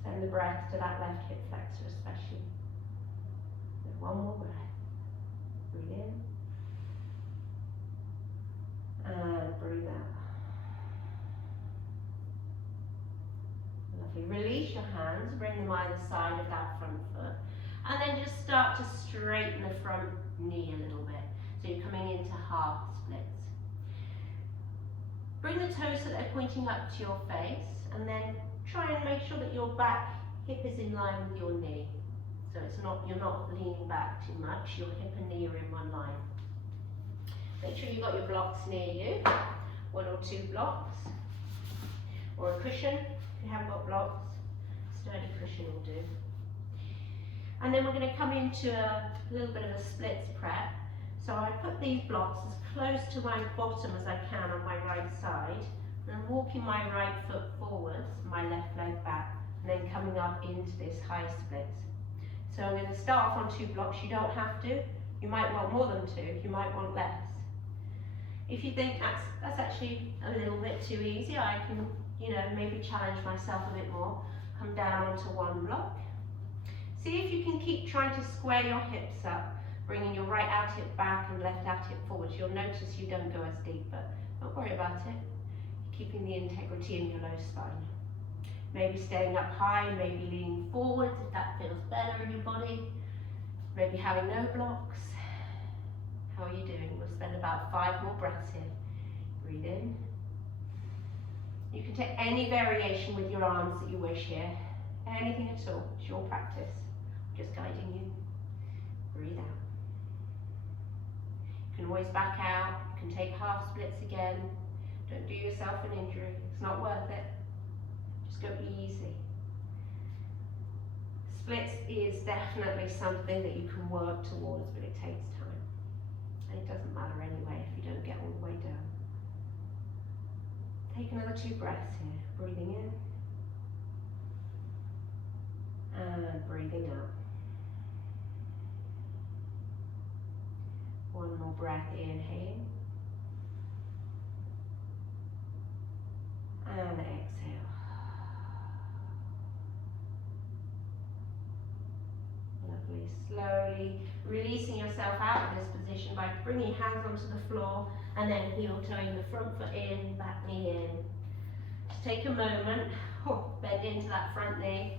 Send the breath to that left hip flexor especially. Good. 1 more breath. Breathe in. And breathe out. Lovely. Release your hands, bring them either side of that front foot. And then just start to straighten the front knee a little bit. So you're coming into half splits. Bring the toes so they're pointing up to your face, and then try and make sure that your back hip is in line with your knee. So you're not leaning back too much, your hip and knee are in one line. Make sure you've got your blocks near you, 1 or 2 blocks, or a cushion if you haven't got blocks, sturdy cushion will do. And then we're going to come into a little bit of a splits prep. So I put these blocks as close to my bottom as I can on my right side, and I'm walking my right foot forwards, my left leg back, and then coming up into this high splits. So I'm going to start off on 2 blocks. You don't have to. You might want more than 2. You might want less. If you think that's actually a little bit too easy, I can, maybe challenge myself a bit more. Come down onto 1 block. See if you can keep trying to square your hips up, bringing your right out hip back and left out hip forwards. You'll notice you don't go as deep, but don't worry about it. You're keeping the integrity in your low spine. Maybe staying up high, maybe leaning forwards if that feels better in your body. Maybe having no blocks. How are you doing? We'll spend about 5 more breaths here. Breathe in. You can take any variation with your arms that you wish here. Anything at all. It's your practice. I'm just guiding you. Breathe out. You can always back out. You can take half splits again. Don't do yourself an injury. It's not worth it. Just go easy. Splits is definitely something that you can work towards, but it takes time. And it doesn't matter anyway if you don't get all the way down. Take another 2 breaths here. Breathing in. And breathing out. 1 more breath, inhale. And exhale. Lovely. Slowly releasing yourself out of this position by bringing your hands onto the floor and then heel toeing the front foot in, back knee in. Just take a moment, bend into that front knee.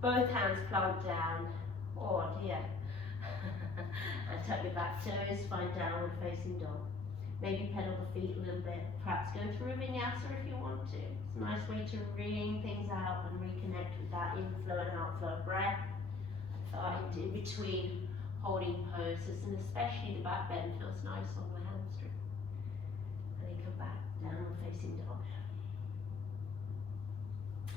Both hands plant down. Oh dear. And tuck your back toes, find downward facing dog. Maybe pedal the feet a little bit. Perhaps go through a vinyasa if you want to. It's a nice way to wring things out and reconnect with that inflow and outflow of breath. Find in between holding poses, and especially the back bend feels nice on the hamstring. And then come back, downward facing dog. So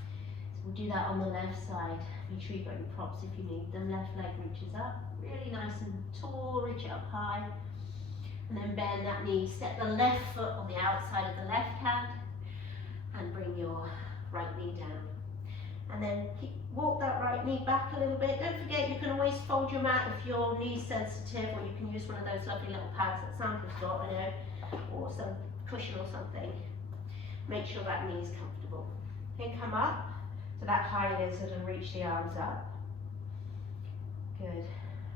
we'll do that on the left side. Make sure you've got your props if you need them. Left leg reaches up, really nice and tall, reach it up high. And then bend that knee, step the left foot on the outside of the left hand and bring your right knee down. And then walk that right knee back a little bit. Don't forget you can always fold your mat if your knee's sensitive, or you can use one of those lovely little pads that Sangha's got, you know, or some cushion or something. Make sure that knee is comfortable. Then come up to that high lizard and reach the arms up. Good.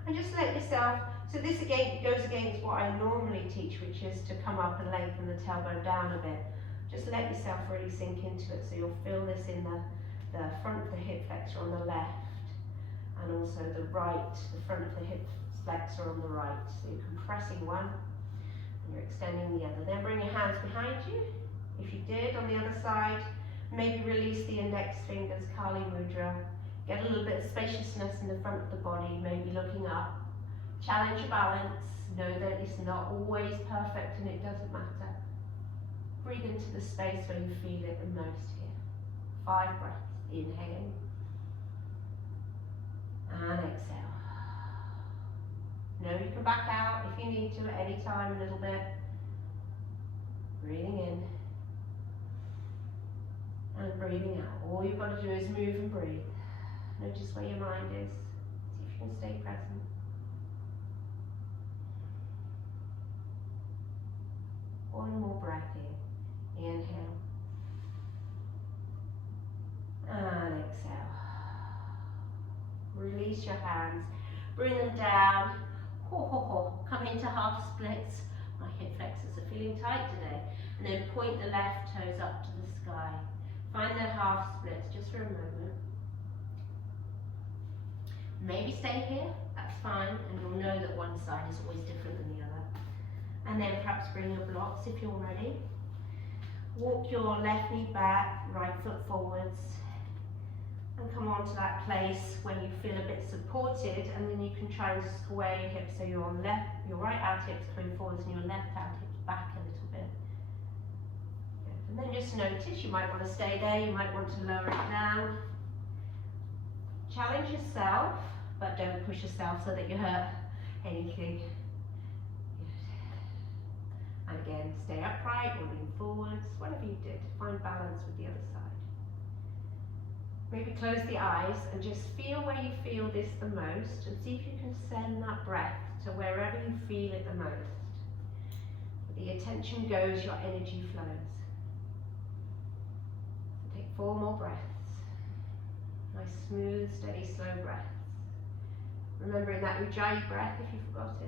And just let yourself, so this again goes against what I normally teach, which is to come up and lengthen the tailbone down a bit. Just let yourself really sink into it, so you'll feel this in the front of the hip flexor on the left, and also the right, the front of the hip flexor on the right. So you're compressing one, and you're extending the other. Then bring your hands behind you. If you did on the other side, maybe release the index fingers, Kali Mudra. Get a little bit of spaciousness in the front of the body, maybe looking up. Challenge your balance. Know that it's not always perfect and it doesn't matter. Breathe into the space where you feel it the most here. 5 breaths. Inhale. And exhale. Know you can back out if you need to at any time a little bit. Breathing in. And breathing out. All you've got to do is move and breathe. Notice where your mind is. See if you can stay present. One more breath here. Inhale. And exhale. Release your hands. Bring them down. Come into half splits. My hip flexors are feeling tight today. And then point the left toes up to the sky. Find the half splits just for a moment. Maybe stay here, that's fine, and you'll know that one side is always different than the other. And then perhaps bring your blocks if you're ready. Walk your left knee back, right foot forwards, and come on to that place where you feel a bit supported, and then you can try and square your hips so your right out hip's coming forwards and your left out hip's back a little bit. And then just notice, you might want to stay there, you might want to lower it down. Challenge yourself, but don't push yourself so that you hurt anything. Good. And again, stay upright or lean forwards, whatever you did. Find balance with the other side. Maybe close the eyes and just feel where you feel this the most, and see if you can send that breath to wherever you feel it the most. Where the attention goes, your energy flows. So take 4 more breaths. Nice, smooth, steady, slow breaths. Remembering that Ujjayi breath if you forgot it.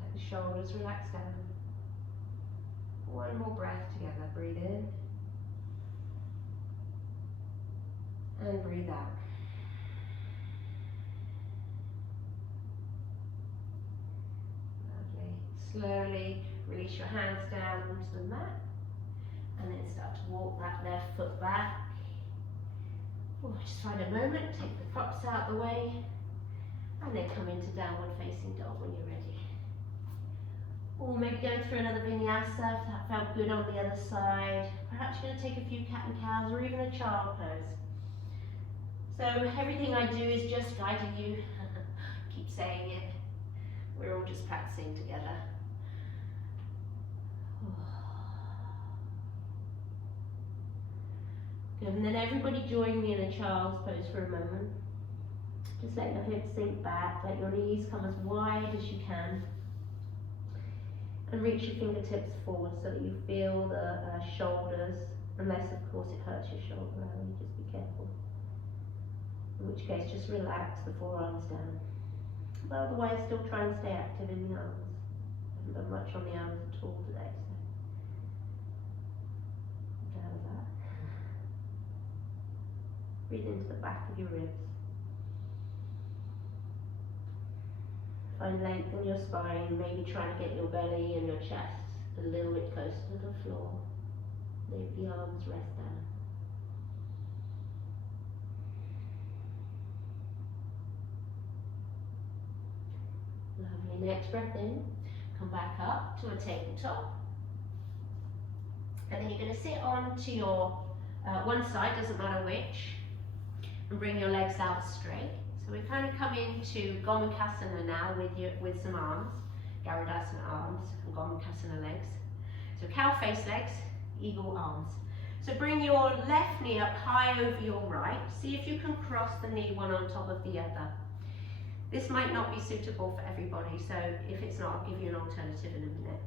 Let the shoulders relax down. 1 more breath together. Breathe in. And breathe out. Lovely. Slowly release your hands down onto the mat. And then start to walk that left foot back. Just find a moment, take the props out the way, and then come into downward facing dog when you're ready. Or maybe go through another vinyasa if that felt good on the other side. Perhaps you're going to take a few cat and cows or even a child pose. So everything I do is just guiding you. Keep saying it. We're all just practicing together. Good, and then everybody join me in a child's pose for a moment. Just let your hips sink back, let your knees come as wide as you can. And reach your fingertips forward so that you feel the shoulders, unless of course it hurts your shoulder area, just be careful. In which case just relax the forearms down. But otherwise still try and stay active in the arms. I haven't done much on the arms at all today, so I'm down with that. Breathe into the back of your ribs. Find length in your spine, maybe trying to get your belly and your chest a little bit closer to the floor. Leave the arms rest down. Lovely. Next breath in. Come back up to a tabletop. And then you're going to sit on to your one side, doesn't matter which, and bring your legs out straight. So we kind of come into Gomukhasana now with some arms, Garudasana arms and Gomukhasana legs. So cow face legs, eagle arms. So bring your left knee up high over your right. See if you can cross the knee one on top of the other. This might not be suitable for everybody, so if it's not, I'll give you an alternative in a minute.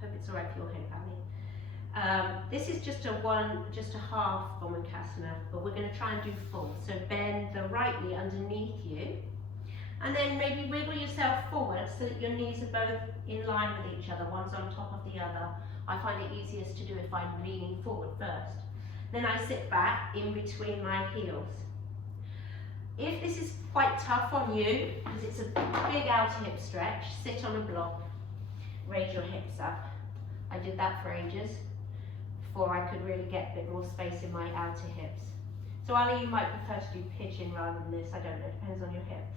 Hope it's all right for your hip, Ali. This is just a half Gomukhasana, but we're going to try and do full. So bend the right knee underneath you, and then maybe wiggle yourself forward so that your knees are both in line with each other, one's on top of the other. I find it easiest to do if I'm leaning forward first. Then I sit back in between my heels. If this is quite tough on you, because it's a big outer hip stretch, sit on a block, raise your hips up. I did that for ages before I could really get a bit more space in my outer hips. So Ali, you might prefer to do pigeon rather than this, I don't know, it depends on your hips.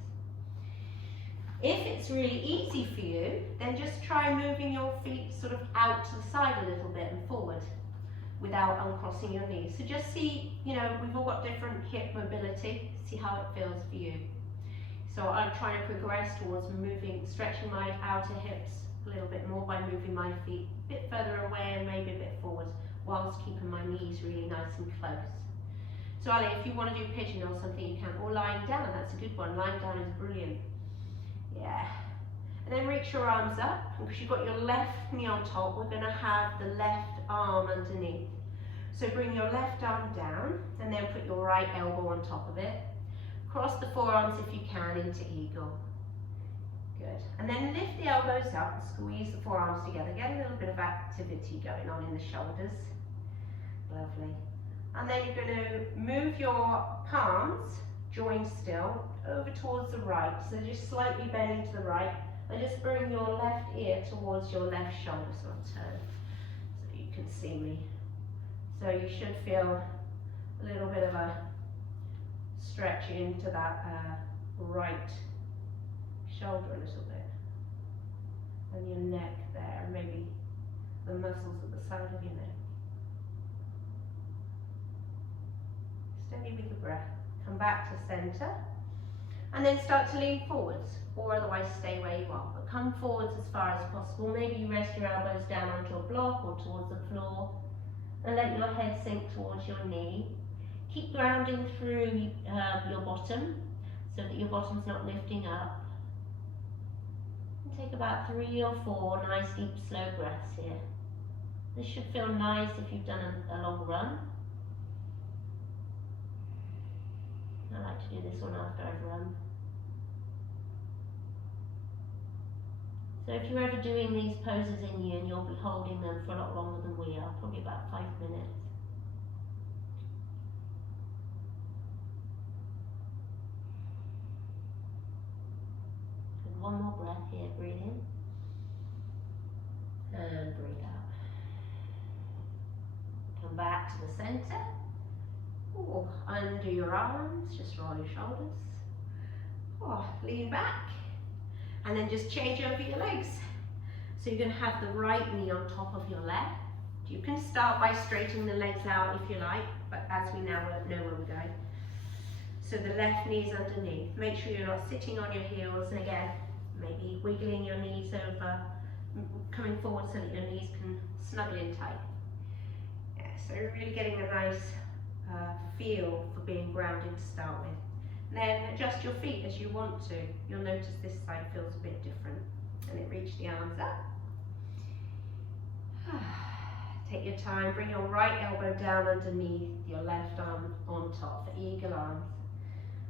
If it's really easy for you, then just try moving your feet sort of out to the side a little bit and forward without uncrossing your knees. So just see, we've all got different hip mobility, see how it feels for you. So I'm trying to progress towards stretching my outer hips a little bit more by moving my feet a bit further away and maybe a bit forward, whilst keeping my knees really nice and close. So Ali, if you want to do pigeon or something, you can, or lying down, that's a good one. Lying down is brilliant. Yeah. And then reach your arms up, and because you've got your left knee on top, we're going to have the left arm underneath. So bring your left arm down, and then put your right elbow on top of it. Cross the forearms if you can into eagle. Good. And then lift the elbows up and squeeze the forearms together. Get a little bit of activity going on in the shoulders. Lovely. And then you're going to move your palms, joined still, over towards the right. So just slightly bending to the right. And just bring your left ear towards your left shoulder. So I'll turn so you can see me. So you should feel a little bit of a stretch into that right shoulder a little bit, and your neck there, and maybe the muscles at the side of your neck. Steady with your breath. Come back to center, and then start to lean forwards, or otherwise stay where you are, but come forwards as far as possible. Maybe you rest your elbows down onto a block or towards the floor, and let your head sink towards your knee. Keep grounding through your bottom, so that your bottom's not lifting up. And take about 3 or 4 nice deep slow breaths here. This should feel nice if you've done a long run. I like to do this one after I've run. So if you're ever doing these poses in yin, you'll be holding them for a lot longer than we are, probably about 5 minutes. And one more breath here, breathe in. And breathe out. Come back to the center. Oh, under your arms, just roll your shoulders. Oh, lean back. And then just change over your legs. So you're going to have the right knee on top of your left. You can start by straightening the legs out if you like, but as we now know where we're going. So the left knee is underneath. Make sure you're not sitting on your heels, and again, maybe wiggling your knees over, coming forward so that your knees can snuggle in tight. Yeah, so you're really getting a nice feel for being grounded to start with. Then adjust your feet as you want to. You'll notice this side feels a bit different. And then reach the arms up. Take your time, bring your right elbow down underneath your left arm on top for eagle arms.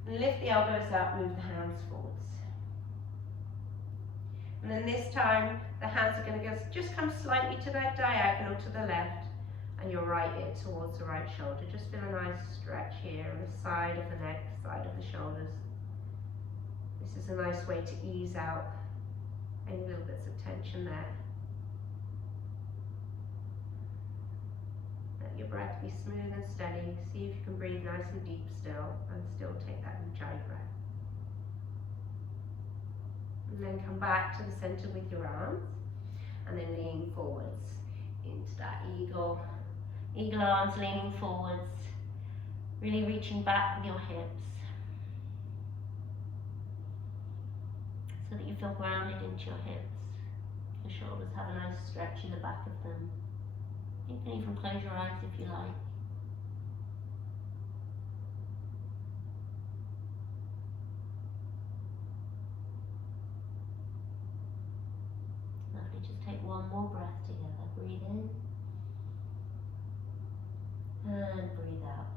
And lift the elbows up, move the hands forwards. And then this time, the hands are going to just come slightly to that diagonal to the left, and your right ear towards the right shoulder. Just feel a nice stretch here on the side of the neck, side of the shoulders. This is a nice way to ease out any little bits of tension there. Let your breath be smooth and steady. See if you can breathe nice and deep still, and still take that Ujjayi breath. And then come back to the center with your arms, and then lean forwards into that eagle. Eagle arms leaning forwards, really reaching back with your hips, so that you feel grounded into your hips. Your shoulders have a nice stretch in the back of them. You can even close your eyes if you like. Lovely, just take one more breath together. Breathe in and breathe out.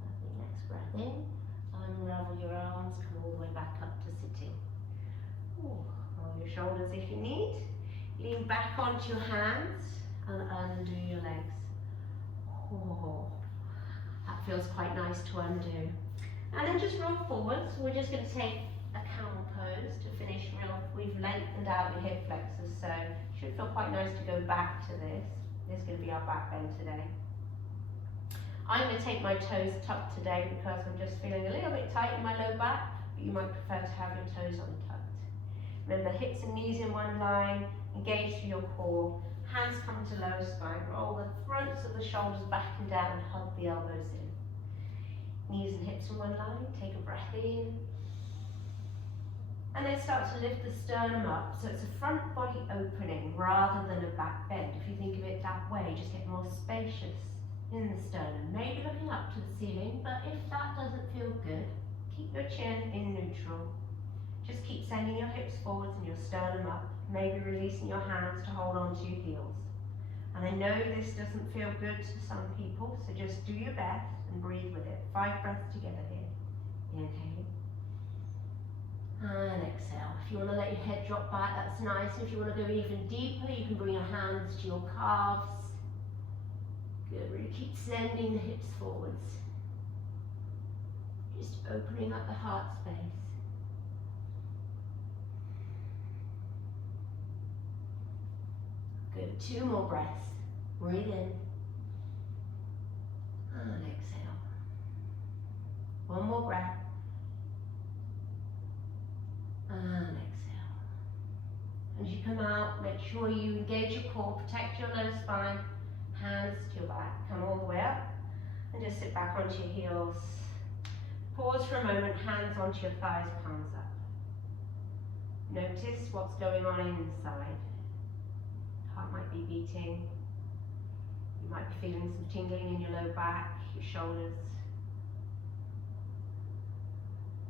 Lovely, next breath in. Unravel your arms, come all the way back up to sitting. Ooh. Roll your shoulders if you need. Lean back onto your hands and undo your legs. Oh, that feels quite nice to undo. And then just roll forwards. We're just going to take a camel pose to finish real. We've lengthened out your hip flexors, so it should feel quite nice to go back to this. This is going to be our back bend today. I'm going to take my toes tucked today because I'm just feeling a little bit tight in my low back, but you might prefer to have your toes untucked. Remember, hips and knees in one line, engage through your core, hands come to lower spine, roll the fronts of the shoulders back and down, hug the elbows in. Knees and hips in one line, take a breath in, and then start to lift the sternum up, so it's a front body opening rather than a back bend. If you think of it that way, just get more spacious in the sternum, maybe looking up to the ceiling, but if that doesn't feel good, keep your chin in neutral. Just keep sending your hips forwards and your sternum up, maybe releasing your hands to hold on to your heels. And I know this doesn't feel good to some people, so just do your best and breathe with it. 5 breaths together here. Inhale. And exhale. If you want to let your head drop back, that's nice. If you want to go even deeper, you can bring your hands to your calves. Good, really keep sending the hips forwards. Just opening up the heart space. Good, 2 more breaths. Breathe in. And exhale. 1 more breath. And exhale. As you come out, make sure you engage your core, protect your low spine, hands to your back. Come all the way up and just sit back onto your heels. Pause for a moment, hands onto your thighs, palms up. Notice what's going on inside. Heart might be beating. You might be feeling some tingling in your low back, your shoulders.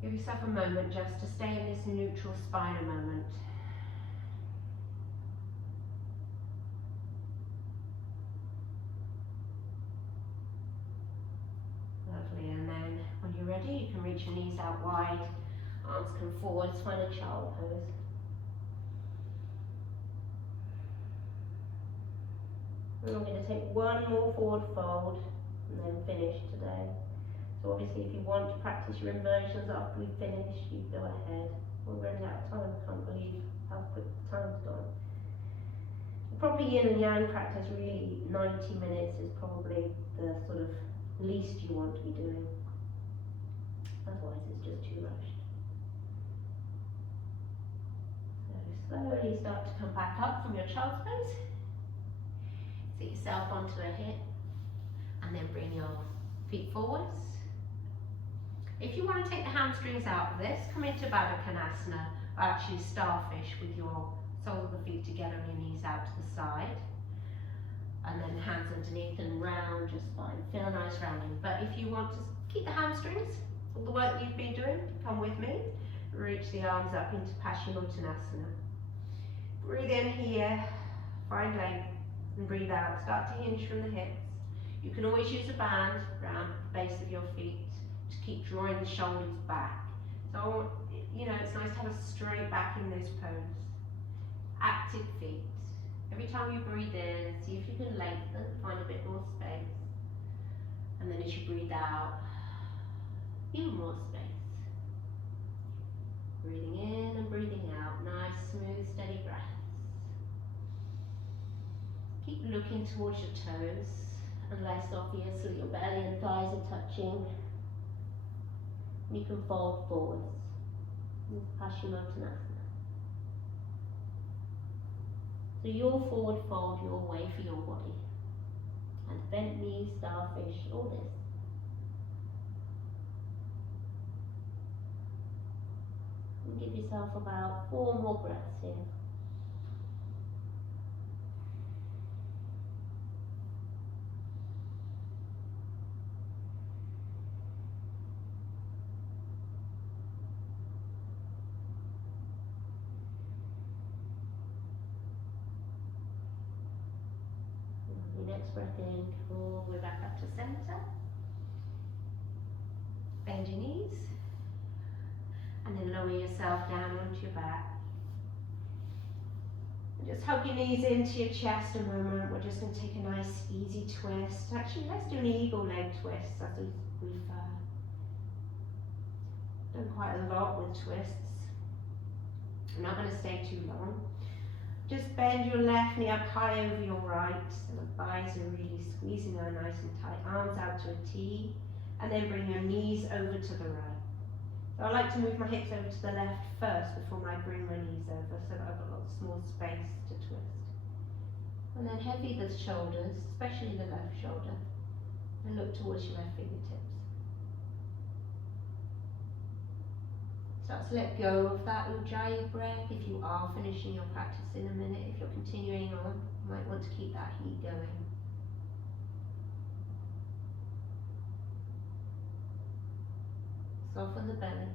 Give yourself a moment just to stay in this neutral spine a moment. Lovely, and then when you're ready, you can reach your knees out wide, arms come forward, swan a child pose. And I'm going to take 1 more forward fold and then finish today. So obviously if you want to practice your inversions after we finish, you go ahead. We're running out of time, I can't believe how quick the time's gone. Probably yin and yang practice, really 90 minutes is probably the sort of least you want to be doing. Otherwise it's just too rushed. So slowly start to come back up from your child's pose. Sit yourself onto a hip and then bring your feet forwards. If you want to take the hamstrings out of this, come into Baddha Konasana, or actually starfish with your soles of the feet together and your knees out to the side. And then hands underneath and round your spine. Feel a nice rounding. But if you want to keep the hamstrings, all the work that you've been doing, come with me. Reach the arms up into Paschimottanasana. Breathe in here, find length. And breathe out, start to hinge from the hips. You can always use a band around the base of your feet to keep drawing the shoulders back. So, you know, it's nice to have a straight back in this pose. Active feet. Every time you breathe in, see if you can lengthen, find a bit more space. And then as you breathe out, even more space. Breathing in and breathing out, nice, smooth, steady breaths. Keep looking towards your toes, unless obviously your belly and thighs are touching. You can fold forwards. Paschimottanasana. So your forward fold, your way for your body. And bent knees, starfish, all this. And give yourself about 4 more breaths here. Next breath in, all the way back up to center. Bend your knees. And then lower yourself down onto your back. And just hug your knees into your chest a moment. We're just going to take a nice easy twist. Actually, let's do an eagle leg twist as we've done quite a lot with twists. I'm not going to stay too long. Just bend your left knee up high over your right, so the thighs are really squeezing out nice and tight. Arms out to a T, and then bring your knees over to the right. So I like to move my hips over to the left first before I bring my knees over, so that I've got lots more space to twist. And then heavy the shoulders, especially the left shoulder, and look towards your left fingertips. Start to let go of that Ujjayi breath. If you are finishing your practice in a minute, if you're continuing on, you might want to keep that heat going. Soften the belly.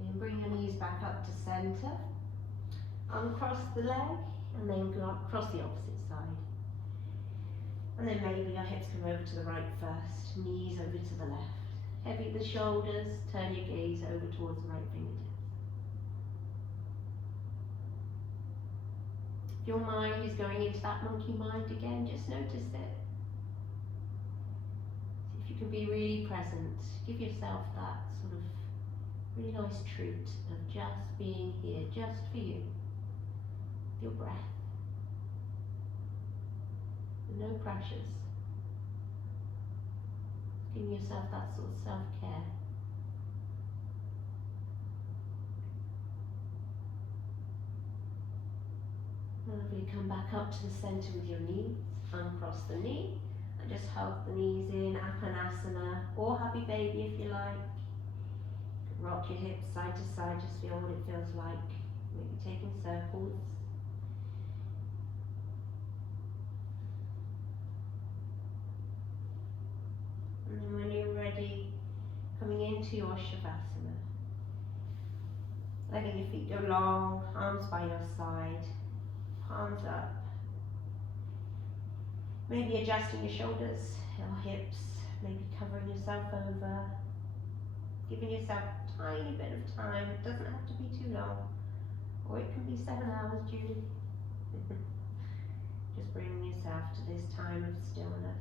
And bring your knees back up to center. Uncross the leg, and then go across the opposite side. And then maybe your hips come over to the right first, knees over to the left. Heavy the shoulders, turn your gaze over towards the right fingertips. If your mind is going into that monkey mind again, just notice it. See if you can be really present. Give yourself that sort of really nice treat of just being here, just for you. Your breath. With no pressures. Giving yourself that sort of self-care. Lovely, come back up to the center with your knees, uncross the knee, and just hug the knees in, Apanasana, or Happy Baby if you like. Rock your hips side to side, just feel what it feels like. Maybe taking circles. And then when you're ready, coming into your Shavasana. Letting your feet go long, arms by your side, palms up. Maybe adjusting your shoulders or hips, maybe covering yourself over. Giving yourself a tiny bit of time, it doesn't have to be too long. Or it can be 7 hours, Julie. Just bringing yourself to this time of stillness.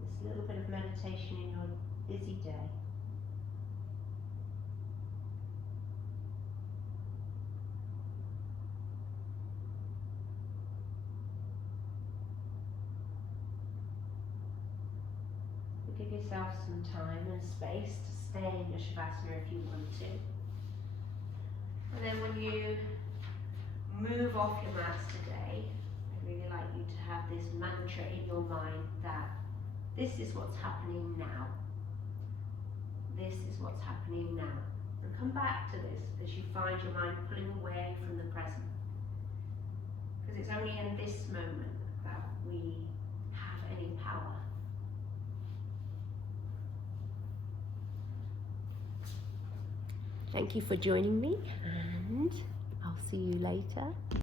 This little bit of meditation in your busy day. So give yourself some time and space to stay in your Shavasana if you want to. And then when you move off your mats today, I'd really like you to have this mantra in your mind that this is what's happening now. This is what's happening now. And come back to this as you find your mind pulling away from the present. Because it's only in this moment that we have any power. Thank you for joining me, and I'll see you later.